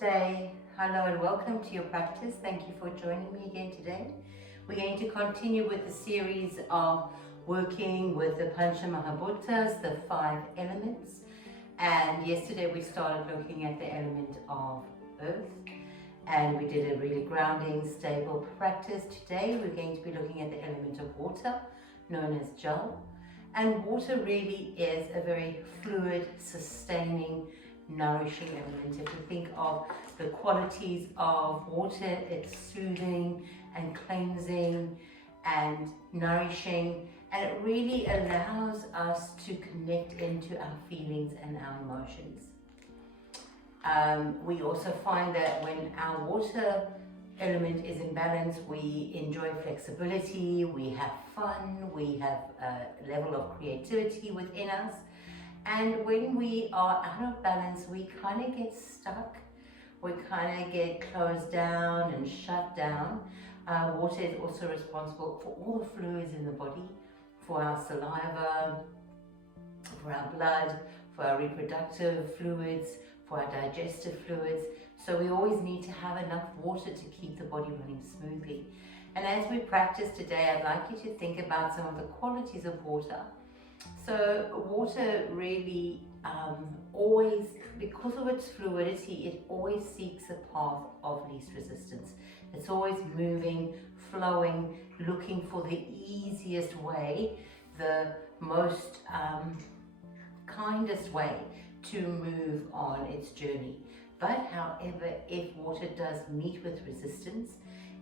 Namaste. Hello and welcome to your practice. Thank you for joining me again today. We're going to continue with the series of working with the Pancha Mahabhutas, the 5 elements. And yesterday we started looking at the element of earth. And we did a really grounding, stable practice. Today we're going to be looking at the element of water, known as Jal. And water really is a very fluid, sustaining, nourishing element. If you think of the qualities of water, it's soothing and cleansing and nourishing, and it really allows us to connect into our feelings and our emotions. We also find that when our water element is in balance, we enjoy flexibility, we have fun, we have a level of creativity within us. And when we are out of balance, we kind of get stuck, we kind of get closed down and shut down. Water is also responsible for all the fluids in the body, for our saliva, for our blood, for our reproductive fluids, for our digestive fluids. So we always need to have enough water to keep the body running smoothly. And as we practice today, I'd like you to think about some of the qualities of water. So water really always, because of its fluidity, it always seeks a path of least resistance. It's always moving, flowing, looking for the easiest way, the most kindest way to move on its journey. But however, if water does meet with resistance,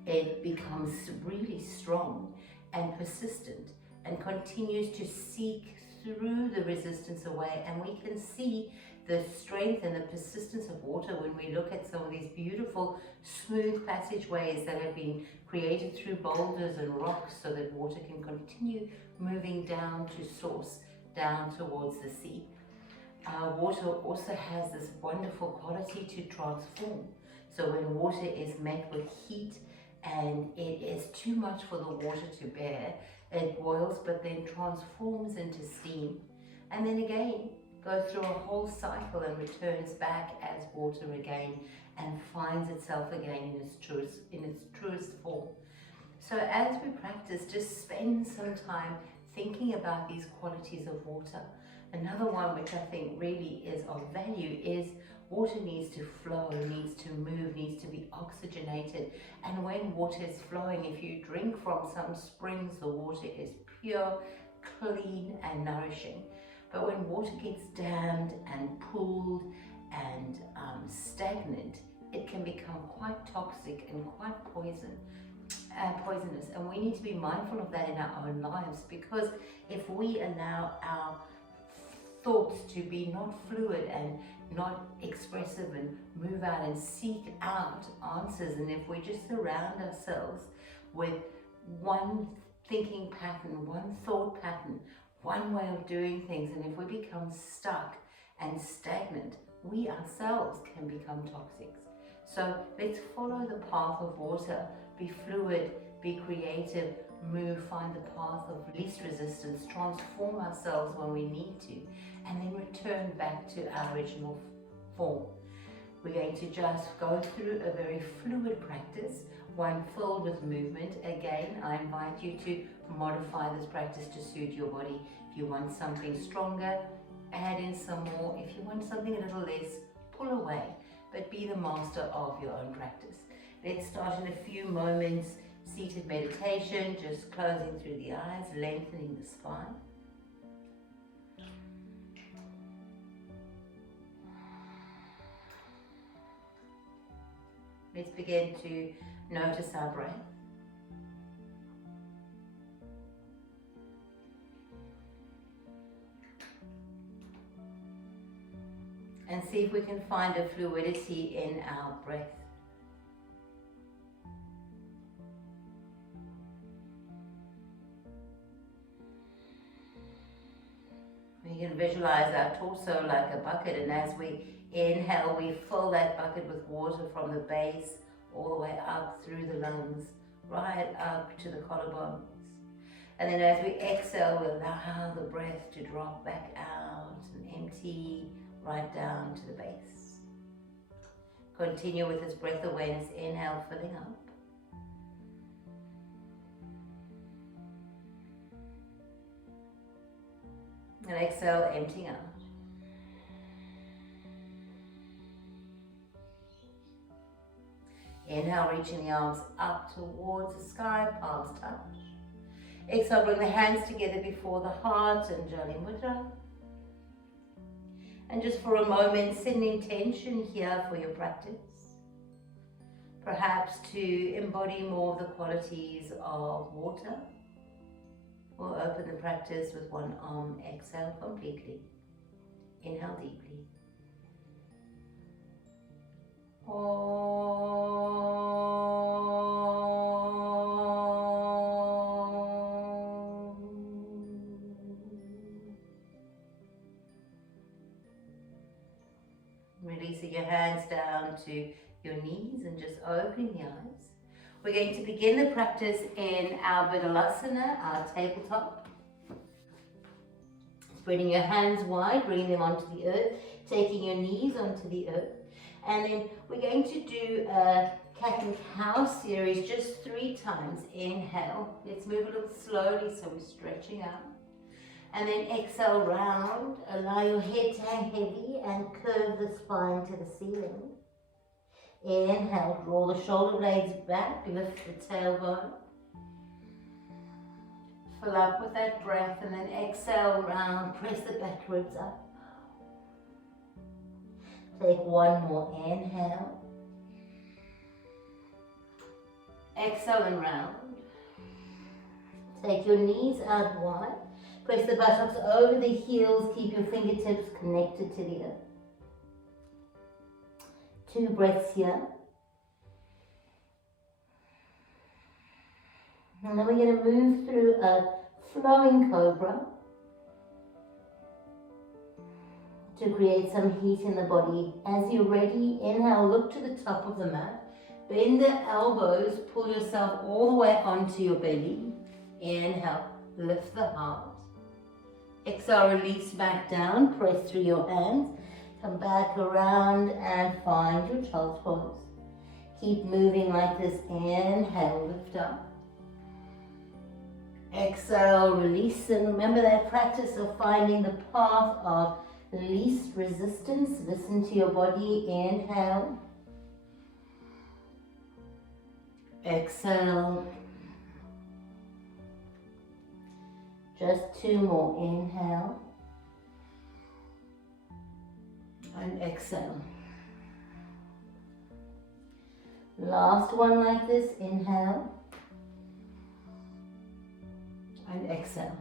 it becomes really strong and persistent and continues to seek through the resistance away. And we can see the strength and the persistence of water when we look at some of these beautiful smooth passageways that have been created through boulders and rocks, so that water can continue moving down to source, down towards the sea. Water also has this wonderful quality to transform. So when water is met with heat and it is too much for the water to bear, it boils but then transforms into steam, and then again goes through a whole cycle and returns back as water again and finds itself again in its truest form. So as we practice, just spend some time thinking about these qualities of water. Another one which I think really is of value is water needs to flow, needs to move, needs to be oxygenated. And when water is flowing, if you drink from some springs, the water is pure, clean and nourishing. But when water gets dammed and pooled and stagnant, it can become quite toxic and quite poisonous. And we need to be mindful of that in our own lives, because if we allow our thoughts to be not fluid and not expressive and move out and seek out answers, and if we just surround ourselves with one thinking pattern, one thought pattern, one way of doing things, and if we become stuck and stagnant, we ourselves can become toxic. So let's follow the path of water, be fluid, be creative, move, find the path of least resistance, transform ourselves when we need to, and then return back to our original form. We're going to just go through a very fluid practice, one filled with movement. Again, I invite you to modify this practice to suit your body. If you want something stronger, add in some more. If you want something a little less, pull away, but be the master of your own practice. Let's start in a few moments. Seated meditation, just closing through the eyes, lengthening the spine. Let's begin to notice our breath. And see if we can find a fluidity in our breath. We can visualize our torso like a bucket, and as we inhale, we fill that bucket with water from the base all the way up through the lungs, right up to the collarbones. And then as we exhale, we allow the breath to drop back out and empty right down to the base. Continue with this breath awareness. Inhale, filling up. And exhale, emptying out. Inhale, reaching the arms up towards the sky, palms touch. Exhale, bring the hands together before the heart and Jali Mudra. And just for a moment, set an intention here for your practice. Perhaps to embody more of the qualities of water. Or open the practice with one arm. Exhale completely. Inhale deeply. Releasing your hands down to your knees and just opening the eyes. We're going to begin the practice in our Vidalasana, our tabletop. Spreading your hands wide, bringing them onto the earth, taking your knees onto the earth. And then we're going to do a cat and cow series just 3 times. Inhale. Let's move a little slowly so we're stretching out. And then exhale, round. Allow your head to hang heavy and curve the spine to the ceiling. Inhale, draw the shoulder blades back, lift the tailbone. Fill up with that breath and then exhale, round. Press the back ribs up. Take one more inhale. Exhale and round. Take your knees out wide. Press the buttocks over the heels. Keep your fingertips connected to the earth. 2 breaths here. And then we're going to move through a flowing cobra to create some heat in the body. As you're ready, inhale, look to the top of the mat. Bend the elbows, pull yourself all the way onto your belly. Inhale, lift the heart. Exhale, release back down, press through your hands. Come back around and find your child's pose. Keep moving like this. Inhale, lift up. Exhale, release, and remember that practice of finding the path of least resistance. Listen to your body. Inhale. Exhale. Just 2 more. Inhale. And exhale. Last one like this. Inhale. And exhale.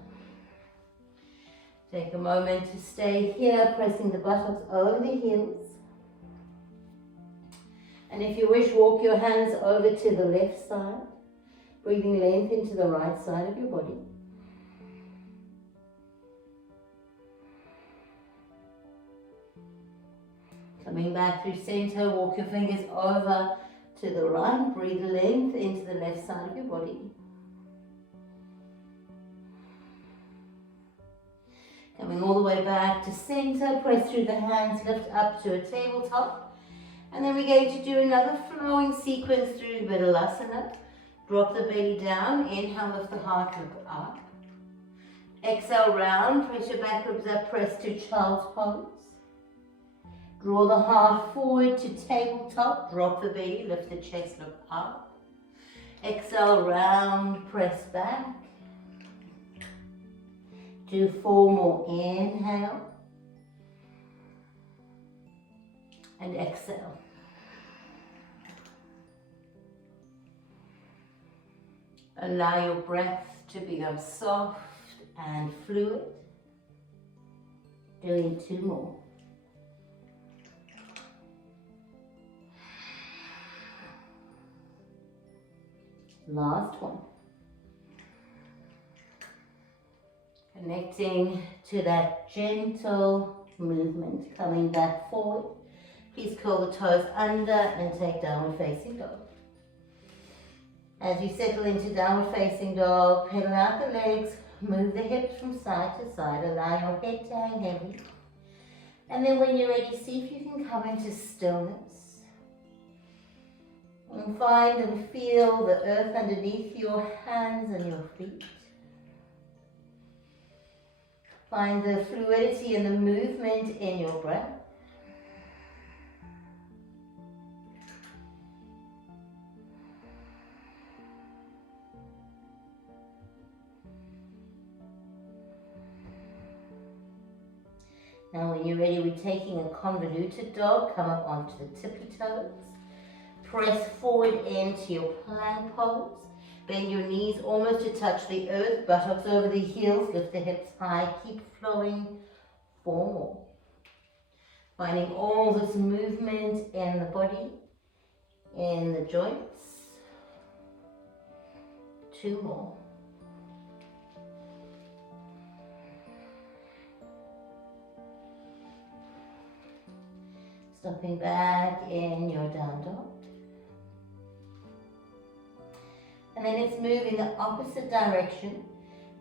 Take a moment to stay here, pressing the buttocks over the heels. And if you wish, walk your hands over to the left side, breathing length into the right side of your body. Coming back through center, walk your fingers over to the right, breathe length into the left side of your body. Coming all the way back to center, press through the hands, lift up to a tabletop. And then we're going to do another flowing sequence through Vidalasana. Drop the belly down, inhale, lift the heart, look up. Exhale, round, press your back ribs up, press to child's pose. Draw the heart forward to tabletop, drop the belly, lift the chest, look up. Exhale, round, press back. Do 4 more. Inhale. And exhale. Allow your breath to become soft and fluid. Doing 2 more. Last one. Connecting to that gentle movement, coming back forward. Please curl the toes under and take downward facing dog. As you settle into downward facing dog, pedal out the legs, move the hips from side to side, allow your head to hang heavy. And then when you're ready, see if you can come into stillness. And find and feel the earth underneath your hands and your feet. Find the fluidity and the movement in your breath. Now when you're ready, we're taking a convoluted dog. Come up onto the tippy toes. Press forward into your plank pose. Bend your knees almost to touch the earth. Buttocks over the heels. Lift the hips high. Keep flowing. 4 more. Finding all this movement in the body, in the joints. 2 more. Stopping back in your down dog. And then it's moving the opposite direction.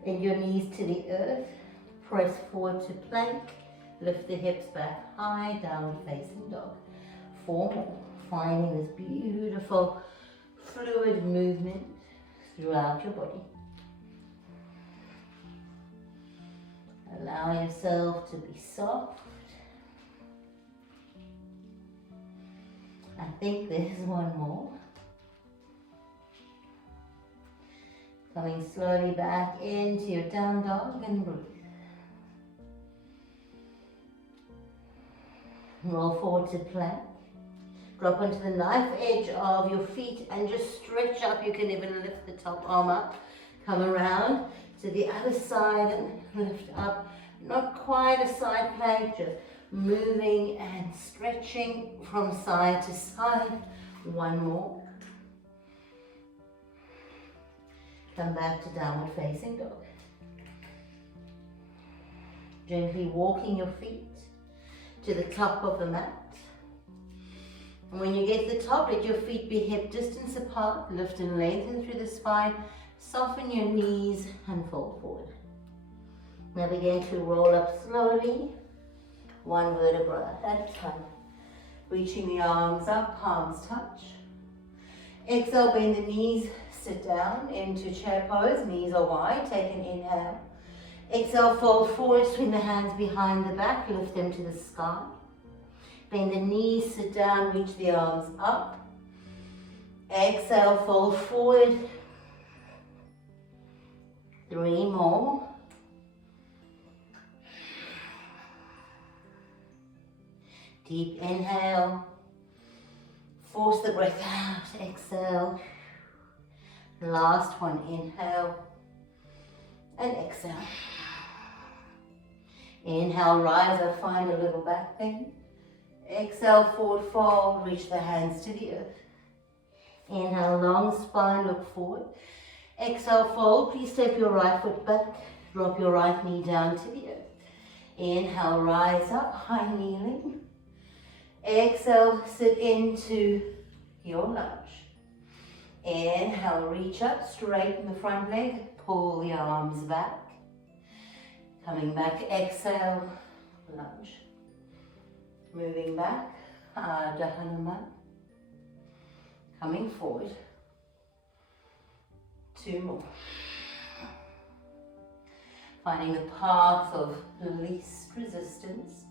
Bend your knees to the earth. Press forward to plank. Lift the hips back high, downward facing dog. 4 more. Finding this beautiful fluid movement throughout your body. Allow yourself to be soft. I think there's 1 more. Coming slowly back into your down dog and breathe. Roll forward to plank. Drop onto the knife edge of your feet and just stretch up. You can even lift the top arm up. Come around to the other side and lift up. Not quite a side plank, just moving and stretching from side to side. 1 more. Come back to downward facing dog. Gently walking your feet to the top of the mat. And when you get to the top, let your feet be hip distance apart. Lift and lengthen through the spine. Soften your knees and fold forward. Now begin to roll up slowly. 1 vertebra at a time. Reaching the arms up, palms touch. Exhale, bend the knees, sit down into chair pose. Knees are wide, take an inhale. Exhale, fold forward, swing the hands behind the back, lift them to the sky. Bend the knees, sit down, reach the arms up. Exhale, fold forward. 3 more. Deep inhale. Force the breath out, exhale. Last one, inhale and exhale. Inhale, rise up, find a little back bend. Exhale, forward fold, reach the hands to the earth. Inhale, long spine, look forward. Exhale, fold, please step your right foot back. Drop your right knee down to the earth. Inhale, rise up, high kneeling. Exhale, sit into your lunge. Inhale, reach up, straighten the front leg, pull the arms back. Coming back, exhale, lunge. Moving back, Ardha Hanuman. Coming forward. 2 more. Finding the path of least resistance.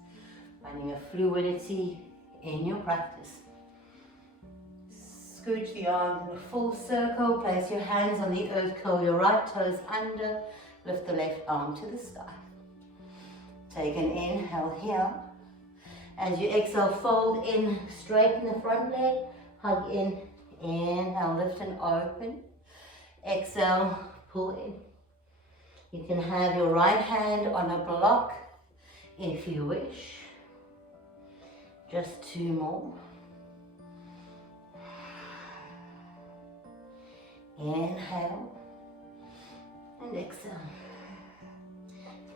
Finding a fluidity in your practice. Scooch the arms in a full circle. Place your hands on the earth, curl your right toes under. Lift the left arm to the sky. Take an inhale here. As you exhale, fold in, straighten the front leg, hug in. Inhale, lift and open. Exhale, pull in. You can have your right hand on a block if you wish. Just 2 more. Inhale and exhale.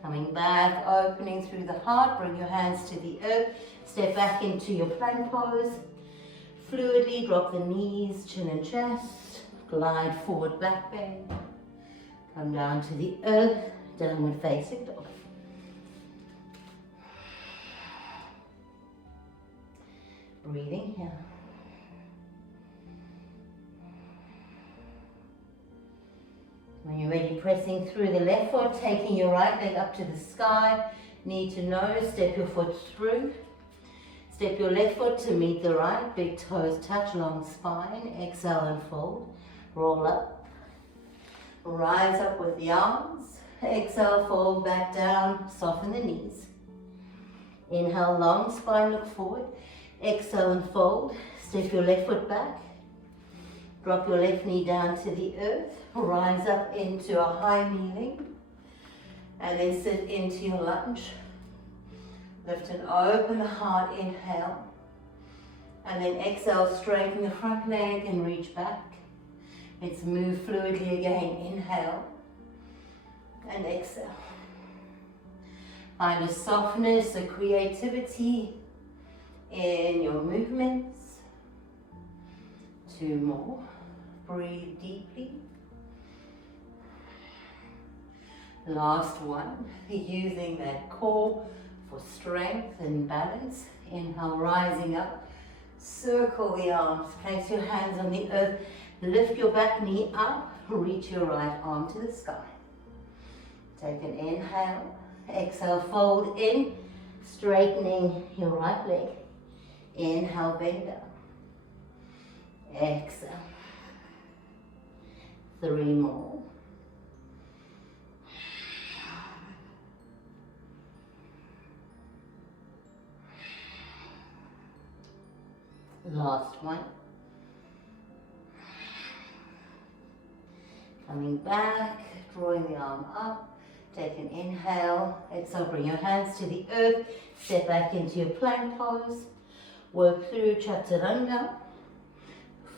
Coming back, opening through the heart, bring your hands to the earth. Step back into your plank pose. Fluidly drop the knees, chin and chest. Glide forward, back bend. Come down to the earth, downward facing dog. Breathing here. When you're ready, pressing through the left foot, taking your right leg up to the sky, knee to nose, step your foot through. Step your left foot to meet the right, big toes touch, long spine. Exhale and fold. Roll up. Rise up with the arms. Exhale, fold back down, soften the knees. Inhale, long spine, look forward. Exhale and fold. Step your left foot back. Drop your left knee down to the earth. Rise up into a high kneeling. And then sit into your lunge. Lift and open the heart, inhale. And then exhale, straighten the front leg and reach back. Let's move fluidly again. Inhale and exhale. Find a softness, a creativity in your movements. 2 more. Breathe deeply. Last one. Using that core for strength and balance. Inhale, rising up. Circle the arms. Place your hands on the earth. Lift your back knee up. Reach your right arm to the sky. Take an inhale. Exhale, fold in. Straightening your right leg. Inhale, bend down. Exhale. 3 more. Last one. Coming back, drawing the arm up. Take an inhale. Exhale, bring your hands to the earth. Step back into your plank pose. Work through chaturanga.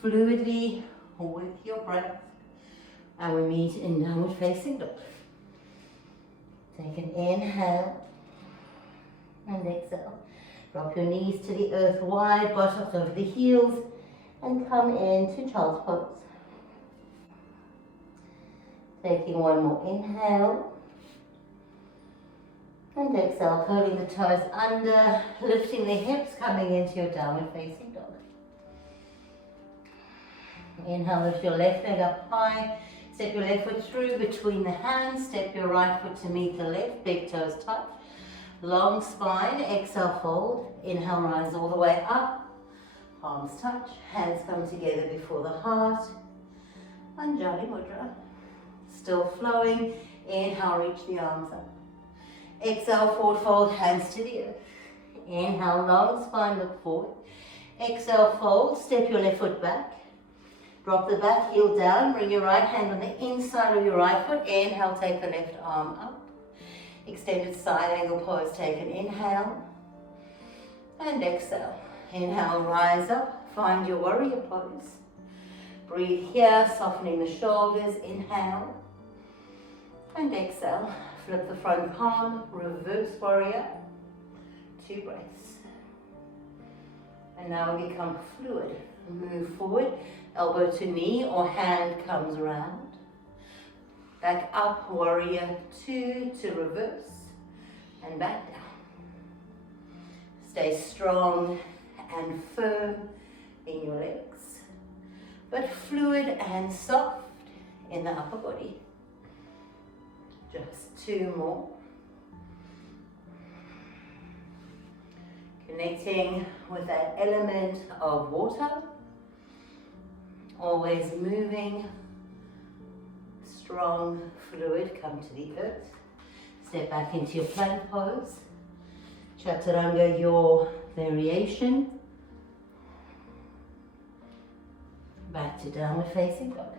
Fluidly with your breath. And we meet in downward facing dog. Take an inhale. And exhale. Drop your knees to the earth wide, buttocks over the heels, and come into child's pose. Taking one more inhale. And exhale, curling the toes under, lifting the hips, coming into your downward facing dog. Inhale, lift your left leg up high. Step your left foot through between the hands. Step your right foot to meet the left, big toes touch. Long spine, exhale, fold. Inhale, rise all the way up. Palms touch, hands come together before the heart. Anjali Mudra. Still flowing. Inhale, reach the arms up. Exhale, forward fold, hands to the earth. Inhale, long spine, look forward. Exhale, fold, step your left foot back. Drop the back heel down, bring your right hand on the inside of your right foot. Inhale, take the left arm up. Extended side angle pose, take an inhale. And exhale. Inhale, rise up, find your warrior pose. Breathe here, softening the shoulders, inhale. And exhale, flip the front palm, reverse warrior. 2 breaths. And now we become fluid. Move forward, elbow to knee or hand comes around. Back up, warrior 2 to reverse. And back down. Stay strong and firm in your legs, but fluid and soft in the upper body. Just 2 more. Connecting with that element of water. Always moving. Strong fluid, come to the earth. Step back into your plank pose. Chaturanga, your variation. Back to downward facing dog.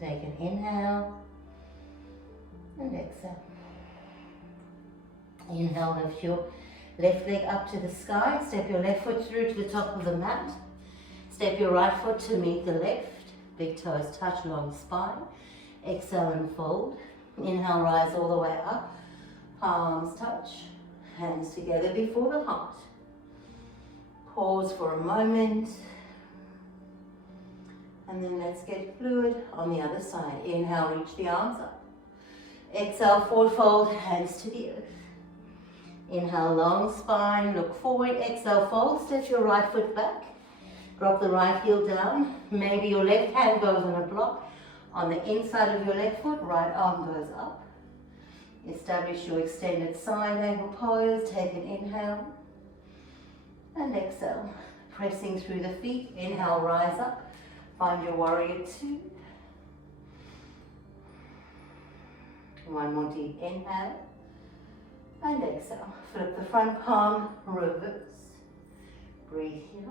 Take an inhale and exhale. Inhale, lift your left leg up to the sky. Step your left foot through to the top of the mat. Step your right foot to meet the left. Big toes touch, long spine. Exhale and fold. Inhale, rise all the way up. Palms touch, hands together before the heart. Pause for a moment. And then let's get fluid on the other side. Inhale, reach the arms up. Exhale, forward fold, hands to the earth. Inhale, long spine, look forward. Exhale, fold, step your right foot back. Drop the right heel down. Maybe your left hand goes on a block. On the inside of your left foot, right arm goes up. Establish your extended side angle pose. Take an inhale and exhale. Pressing through the feet. Inhale, rise up. Find your warrior two. One more deep inhale and exhale. Flip the front palm, reverse. Breathe here.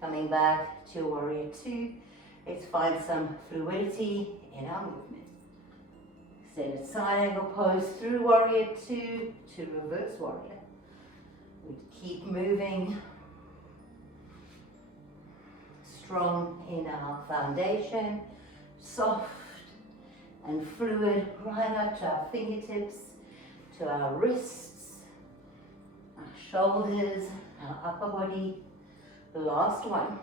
Coming back to warrior two. Let's find some fluidity in our movement. Extended side angle pose through warrior two to reverse warrior. We keep moving. Strong in our foundation, soft and fluid right up to our fingertips, to our wrists, our shoulders, our upper body. The last one.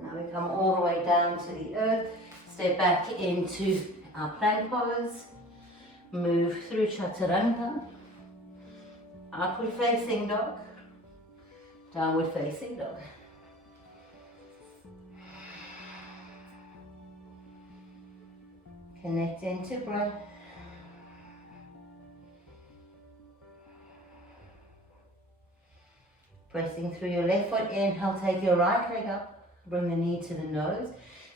Now we come all the way down to the earth, step back into our plank pose, move through chaturanga, upward facing dog, downward facing dog. Connect into breath. Pressing through your left foot, inhale, take your right leg up, bring the knee to the nose.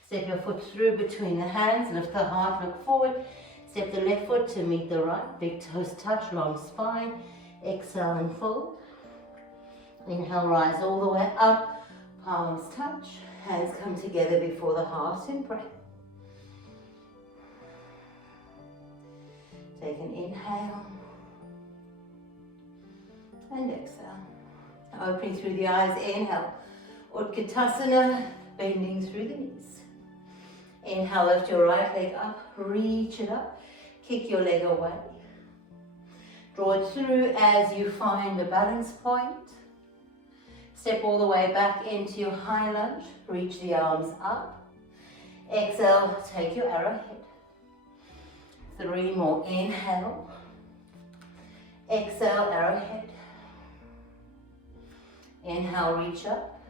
Step your foot through between the hands, lift the heart, look forward. Step the left foot to meet the right, big toes touch, long spine. Exhale and fold. Inhale, rise all the way up, palms touch, hands come together before the heart in breath. Take an inhale and exhale. Opening through the eyes, inhale, Utkatasana, bending through the knees. Inhale, lift your right leg up, reach it up, kick your leg away. Draw it through as you find a balance point. Step all the way back into your high lunge, reach the arms up. Exhale, take your arrowhead. 3 more, inhale. Exhale, arrowhead. Inhale, reach up.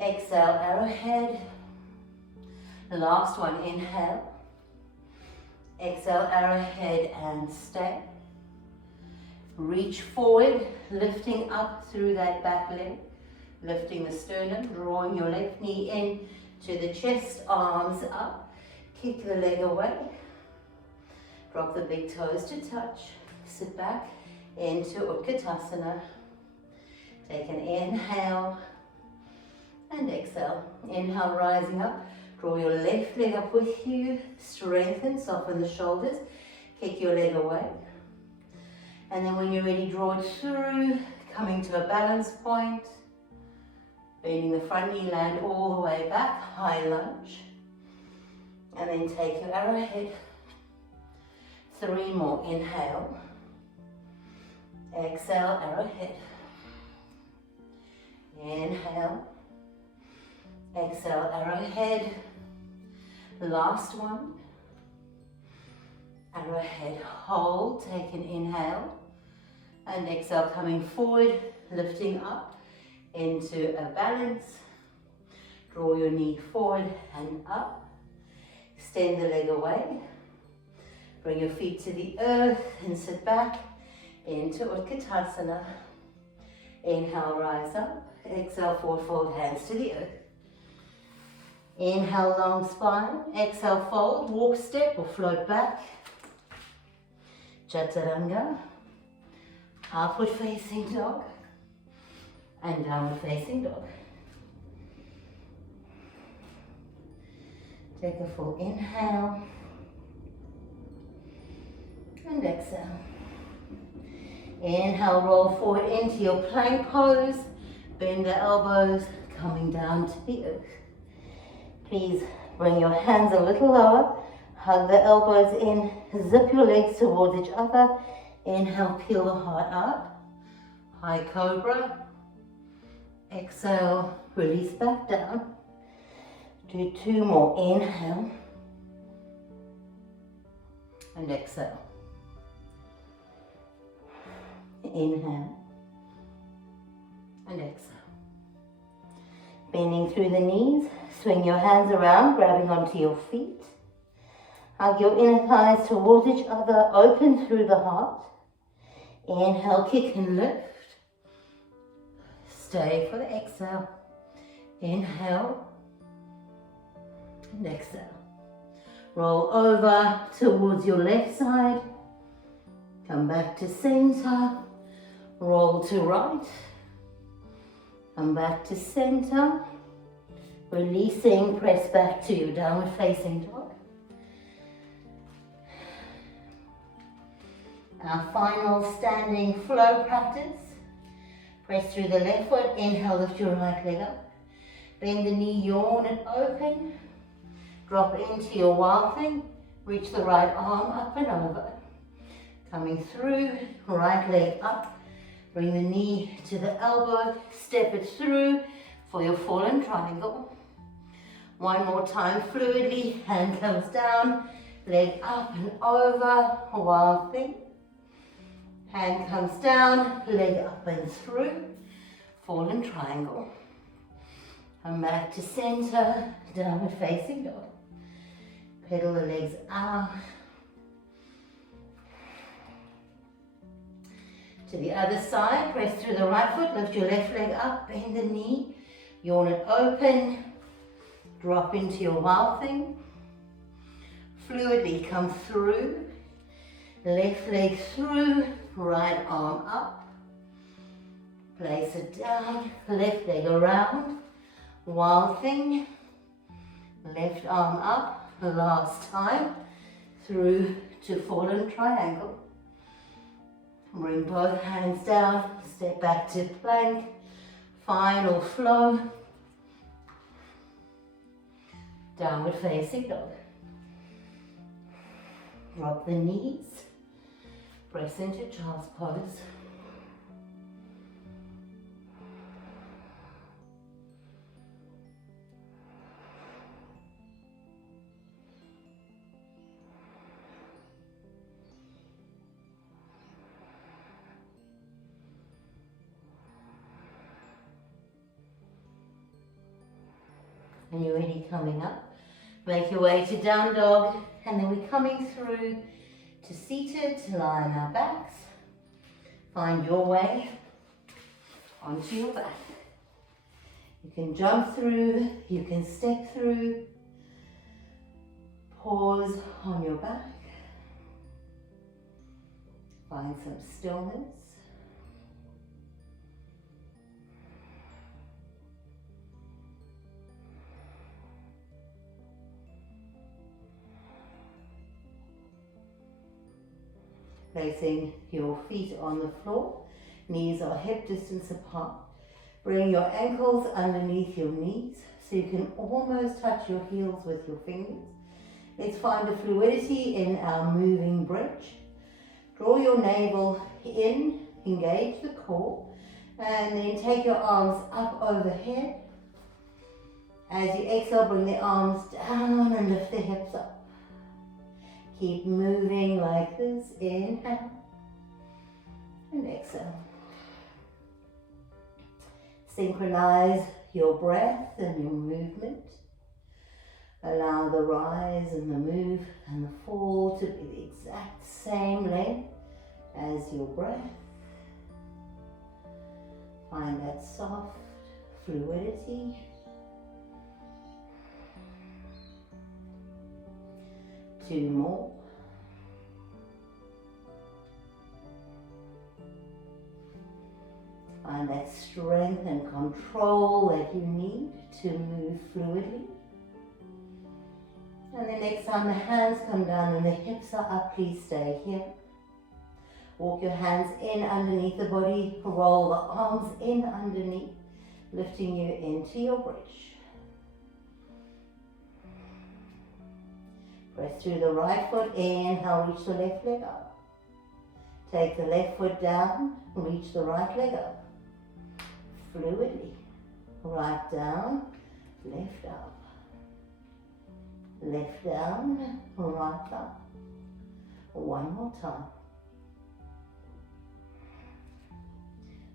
Exhale, arrowhead. The last one, inhale. Exhale, arrowhead and stay. Reach forward, lifting up through that back leg. Lifting the sternum, drawing your left knee in to the chest, arms up. Kick the leg away. Drop the big toes to touch. Sit back into Utkatasana. Take an inhale and exhale. Inhale, rising up. Draw your left leg up with you. Strengthen, soften the shoulders. Kick your leg away. And then when you're ready, draw it through, coming to a balance point. Bending the front knee, land all the way back, high lunge. And then take your arrowhead. 3 more, inhale. Exhale, arrowhead. Inhale. Exhale, arrowhead. Last one. Arrowhead, hold, take an inhale. And exhale, coming forward, lifting up into a balance. Draw your knee forward and up. Extend the leg away. Bring your feet to the earth and sit back into Utkatasana. Inhale, rise up. Exhale, forward fold, hands to the earth. Inhale, long spine. Exhale, fold, walk, step or float back. Chaturanga. Upward facing dog. And downward facing dog. Take a full inhale. And exhale. Inhale, roll forward into your plank pose. Bend the elbows, coming down to the earth. Please bring your hands a little lower. Hug the elbows in. Zip your legs towards each other. Inhale, peel the heart up. High cobra. Exhale, release back down. Do 2 more. Inhale. and exhale. Inhale and exhale. Bending through the knees, swing your hands around, grabbing onto your feet. Hug your inner thighs towards each other, open through the heart. Inhale, kick and lift. Stay for the exhale. Inhale and exhale. Roll over towards your left side. Come back to center. Roll to right. Come back to center. Releasing, press back to your downward facing dog. Our final standing flow practice. Press through the left foot, inhale, lift your right leg up. Bend the knee, yawn and open. Drop into your wild thing. Reach the right arm up and over. Coming through, right leg up. Bring the knee to the elbow, step it through for your fallen triangle. One more time, fluidly, hand comes down, leg up and over, wild thing. Hand comes down, leg up and through, fallen triangle. Come back to center, downward facing dog. Pedal the legs out. To the other side, press through the right foot, lift your left leg up, bend the knee, yawn it open, drop into your wild thing. Fluidly come through, left leg through, right arm up, place it down, left leg around, wild thing, left arm up, last time, through to fallen triangle. Bring both hands down, step back to plank, final flow, downward facing dog. Drop the knees, press into child's pose. And you're ready coming up. Make your way to down dog, and then we're coming through to seated, lie on our backs. Find your way onto your back. You can jump through, you can step through. Pause on your back. Find some stillness. Placing your feet on the floor, knees are hip distance apart. Bring your ankles underneath your knees so you can almost touch your heels with your fingers. Let's find a fluidity in our moving bridge. Draw your navel in, engage the core, and then take your arms up overhead. As you exhale, bring the arms down and lift the hips up. Keep moving like this. Inhale and exhale. Synchronize your breath and your movement. Allow the rise and the move and the fall to be the exact same length as your breath. Find that soft fluidity. Two more. Find that strength and control that you need to move fluidly. And the next time the hands come down and the hips are up, please stay here. Walk your hands in underneath the body, roll the arms in underneath, lifting you into your bridge. Press through the right foot, inhale, reach the left leg up. Take the left foot down, reach the right leg up. Fluidly, right down, left up. Left down, right up. One more time.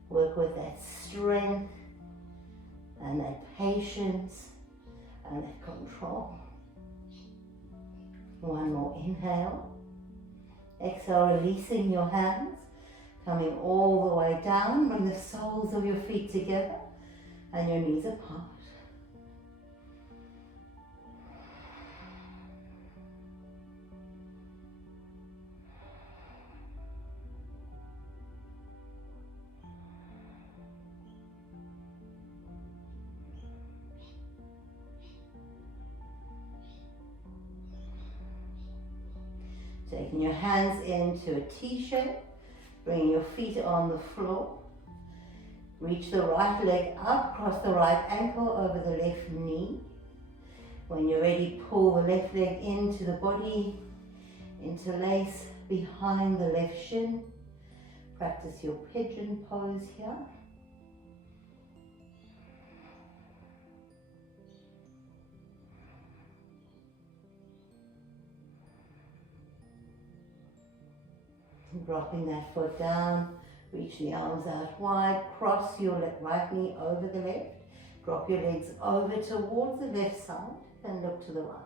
Work with that strength and that patience and that control. One more inhale. Exhale, releasing your hands, coming all the way down. Bring the soles of your feet together and your knees apart. Taking your hands into a T shape, bringing your feet on the floor. Reach the right leg up, cross the right ankle over the left knee. When you're ready, pull the left leg into the body, interlace behind the left shin. Practice your pigeon pose here. Dropping that foot down, reach the arms out wide, cross your right knee over the left, drop your legs over towards the left side and look to the right.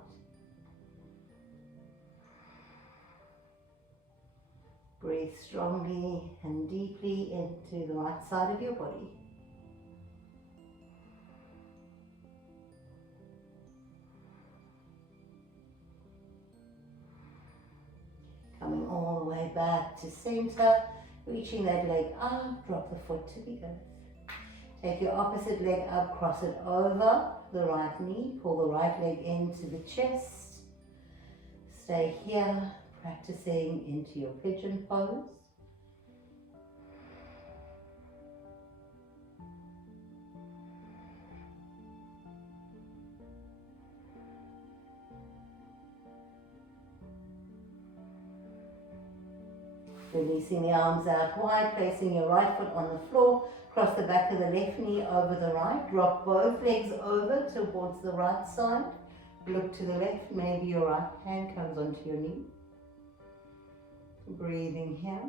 Breathe strongly and deeply into the right side of your body. Coming all the way back to center, reaching that leg up, drop the foot to the earth. Take your opposite leg up, cross it over the right knee, pull the right leg into the chest. Stay here, practicing into your pigeon pose. Releasing the arms out wide, placing your right foot on the floor, cross the back of the left knee over the right, drop both legs over towards the right side, look to the left, maybe your right hand comes onto your knee. Breathing here.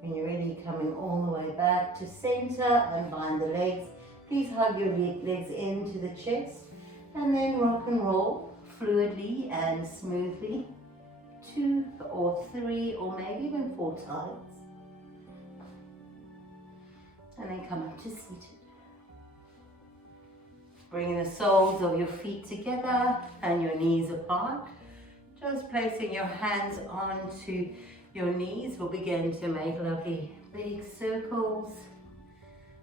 When you're ready, coming all the way back to center, unbind the legs. Please hug your legs into the chest and then rock and roll fluidly and smoothly 2 or 3 or maybe even 4 times. And then come up to seated. Bringing the soles of your feet together and your knees apart. Just placing your hands onto your knees will begin to make lovely big circles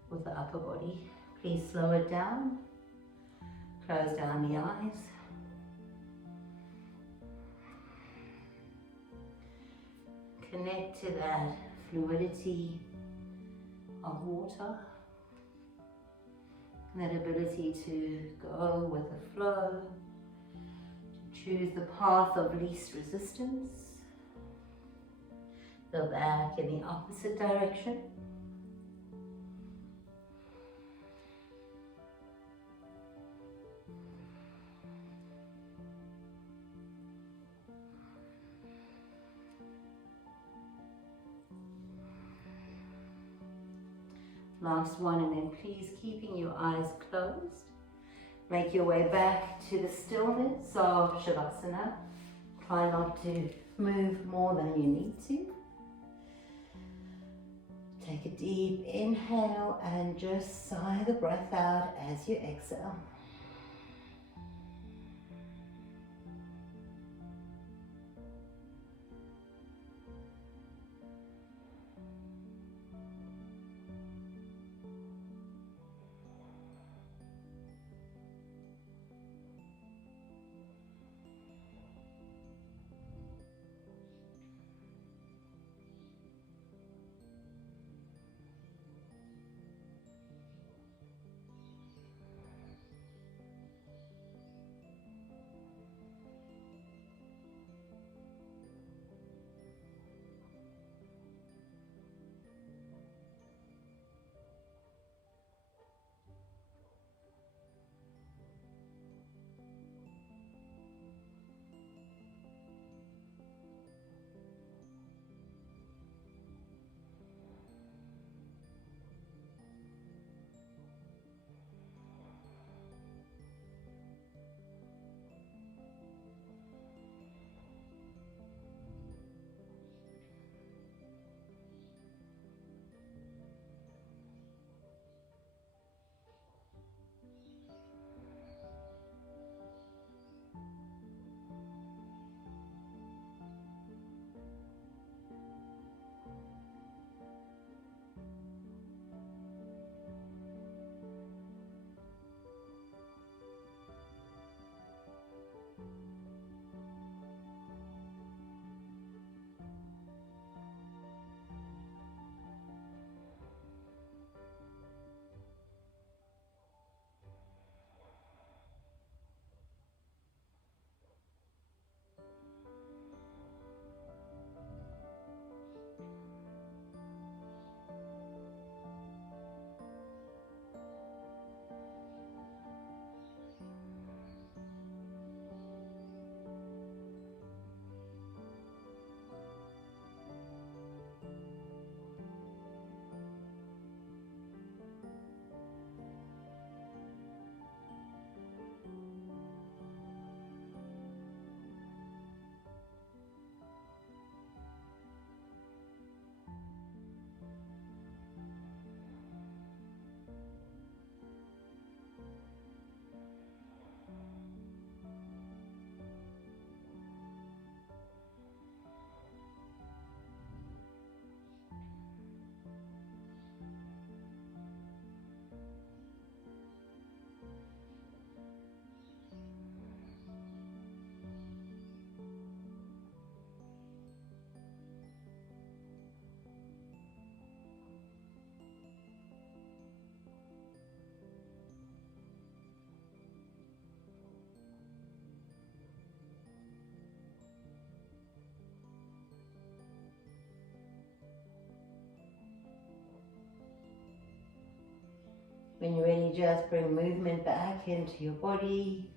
with the upper body. Please slow it down. Close down the eyes. Connect to that fluidity of water. That ability to go with the flow. To choose the path of least resistance. Go back in the opposite direction. Last one, and then please keeping your eyes closed. Make your way back to the stillness of Shavasana. Try not to move more than you need to. Take a deep inhale and just sigh the breath out as you exhale. When you're ready, just bring movement back into your body.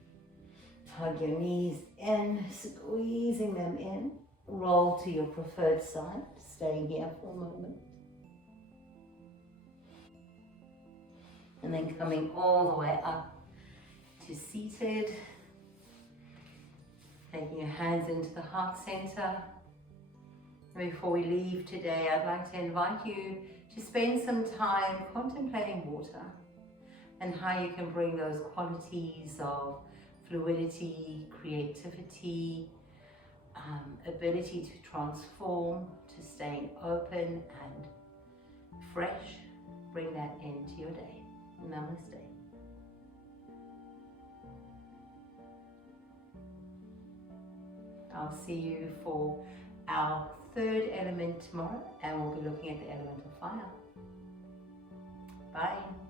Hug your knees in, squeezing them in. Roll to your preferred side, staying here for a moment. And then coming all the way up to seated. Taking your hands into the heart center. Before we leave today, I'd like to invite you to spend some time contemplating water and how you can bring those qualities of fluidity, creativity, ability to transform, to staying open and fresh. Bring that into your day. Namaste. I'll see you for our third element tomorrow, and we'll be looking at the element of fire. Bye.